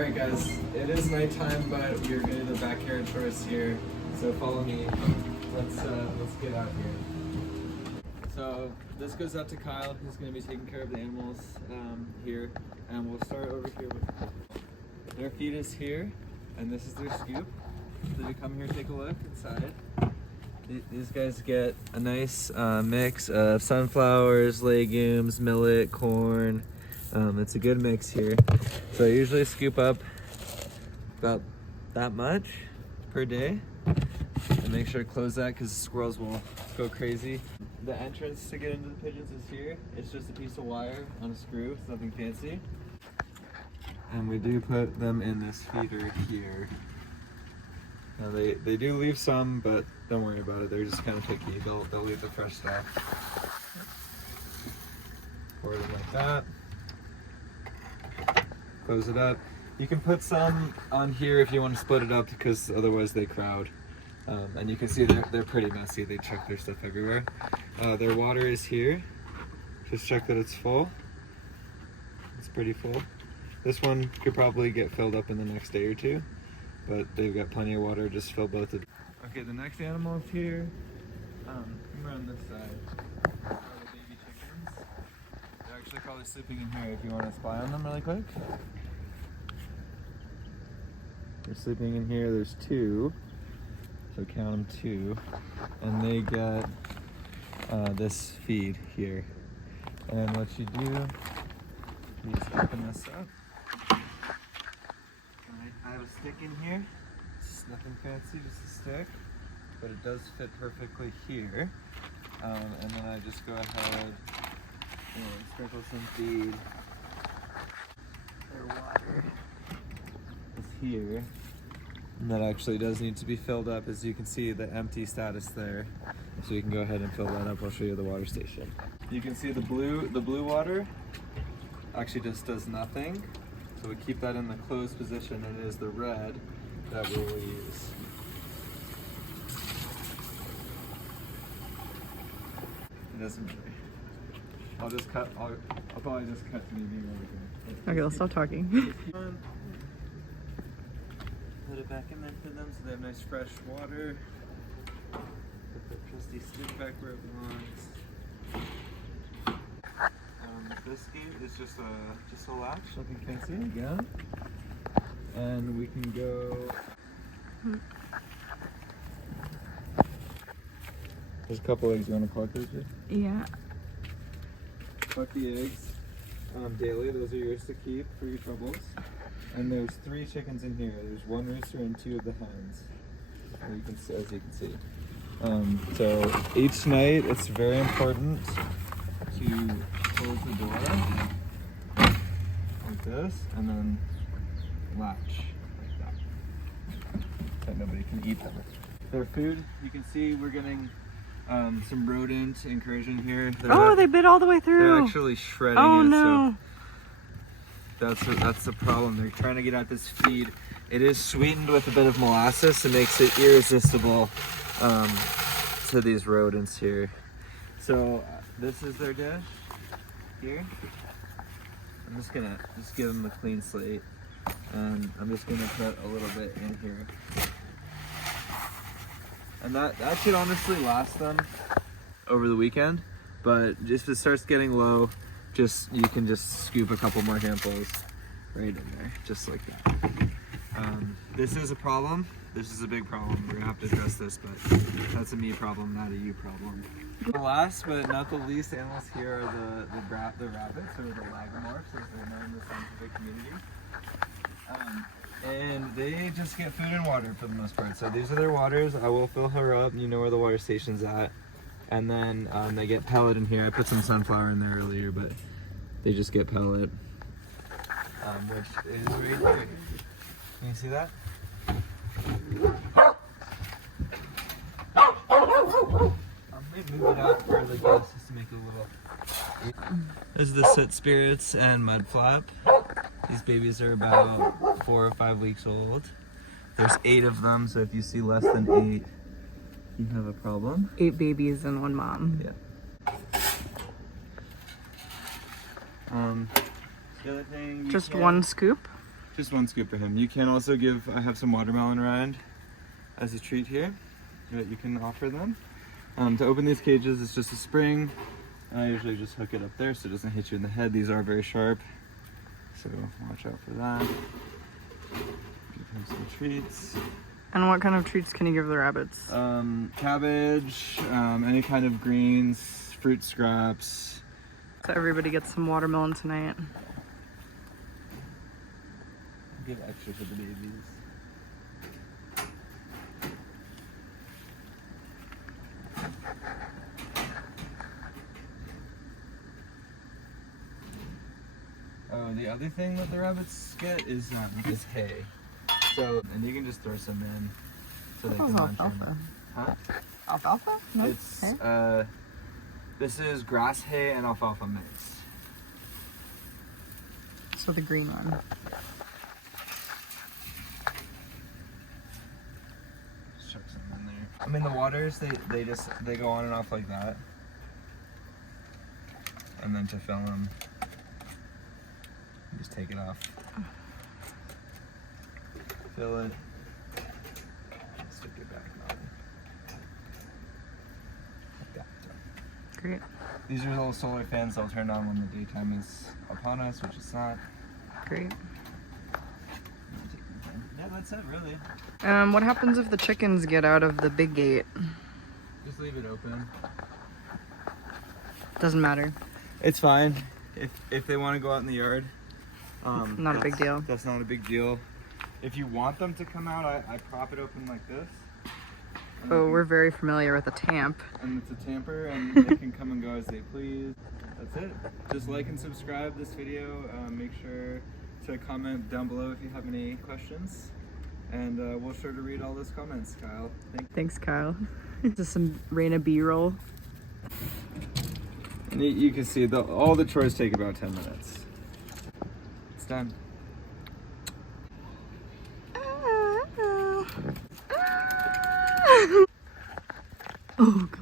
Alright guys, it is nighttime, but we are going to the backyard chores here. So follow me. Let's get out here. So this goes out to Kyle. He's going to be taking care of the animals here. And we'll start over here with their feed is here, and this is their scoop. So you come here, take a look inside. These guys get a nice mix of sunflowers, legumes, millet, corn. It's a good mix here. So I usually scoop up about that much per day and make sure to close that because squirrels will go crazy. The entrance to get into the pigeons is here. It's just a piece of wire on a screw. It's nothing fancy. And we do put them in this feeder here. Now they do leave some, but don't worry about it. They're just kind of picky. They'll leave the fresh stuff. Pour it in like that. Close it up. You can put some on here if you want to split it up because otherwise they crowd. And you can see they're pretty messy. They chuck their stuff everywhere. Their water is here. Just check that it's full. It's pretty full. This one could probably get filled up in the next day or two, but they've got plenty of water. Just fill both of them. Okay, the next animal is here. Come around this side. Are the baby chickens. They're actually probably sleeping in here if you want to spy on them really quick. They're sleeping in here. There's two, so count them two, and they get this feed here. And what you do, you just open this up. I have a stick in here. It's nothing fancy, just a stick, but it does fit perfectly here. And then I just go ahead and sprinkle some feed. Their water is here. And that actually does need to be filled up. As you can see, the empty status there. So you can go ahead and fill that up. I'll show you the water station. You can see the blue water actually just does nothing. So we keep that in the closed position, and it is the red that we will use. It doesn't really. I'll probably just cut to me being over here. Okay, let's stop talking. Put it back in there for them so they have nice fresh water. Put the trusty stick back where it belongs. This gate is just a latch, nothing fancy again. And we can go. There's a couple eggs. You want to pluck those? Yeah. Pluck the eggs daily. Those are yours to keep for your troubles. And there's 3 chickens in here. There's 1 rooster and 2 of the hens. As you can see. So each night, it's very important to close the door like this, and then latch like that, so nobody can eat them. Their food, you can see we're getting some rodent incursion here. They bit all the way through. They're actually shredding it. Oh no. So that's the problem. They're trying to get at this feed. It is sweetened with a bit of molasses. It makes it irresistible to these rodents here. So this is their dish here. I'm just gonna give them a clean slate, and I'm just gonna put a little bit in here, and that should honestly last them over the weekend. But just if it starts getting low, you can just scoop a couple more handfuls right in there, just like that. This is a problem. This is a big problem. We're gonna have to address this, but that's a me problem, not a you problem. The last but not the least animals here are the rabbits, or the lagomorphs, as they're known in the scientific community. And they just get food and water for the most part. So these are their waters. I will fill her up. You know where the water station's at. And then they get pellet in here. I put some sunflower in there earlier, but they just get pellet, which is right here. Can you see that? Move it out further just to make it a little. This is the soot spirits and mud flap. These babies are about 4 or 5 weeks old. There's 8 of them, so if you see less than 8, you have a problem. 8 babies and 1 mom. Yeah. The other thing. Just 1 scoop? Just 1 scoop for him. You can also give, I have some watermelon around as a treat here that you can offer them. To open these cages, it's just a spring. I usually just hook it up there so it doesn't hit you in the head. These are very sharp, so watch out for that. Give him some treats. And what kind of treats can you give the rabbits? Cabbage, any kind of greens, fruit scraps. So everybody gets some watermelon tonight. Give extra for the babies. Oh, the other thing that the rabbits get is hay. So, and you can just throw some in so they can munch in. Huh? Alfalfa? No? It's hay? this is grass hay and alfalfa mix. So the green one. Just chuck some in there. I mean the waters they go on and off like that. And then to fill them, you just take it off. Fill it. Stick it back on. Like that. Great. These are little solar fans that'll turn on when the daytime is upon us, which it's not. Great. Yeah, that's it really. What happens if the chickens get out of the big gate? Just leave it open. Doesn't matter. It's fine. If they want to go out in the yard. Not a big deal. That's not a big deal. If you want them to come out, I prop it open like this. Oh, we're very familiar with a tamp. And it's a tamper, and they can come and go as they please. That's it. Just like and subscribe this video. Make sure to comment down below if you have any questions. And we'll sure to read all those comments, Kyle. Thanks, Kyle. Just some Raina B-roll. And you can see all the chores take about 10 minutes. It's done. Oh, God.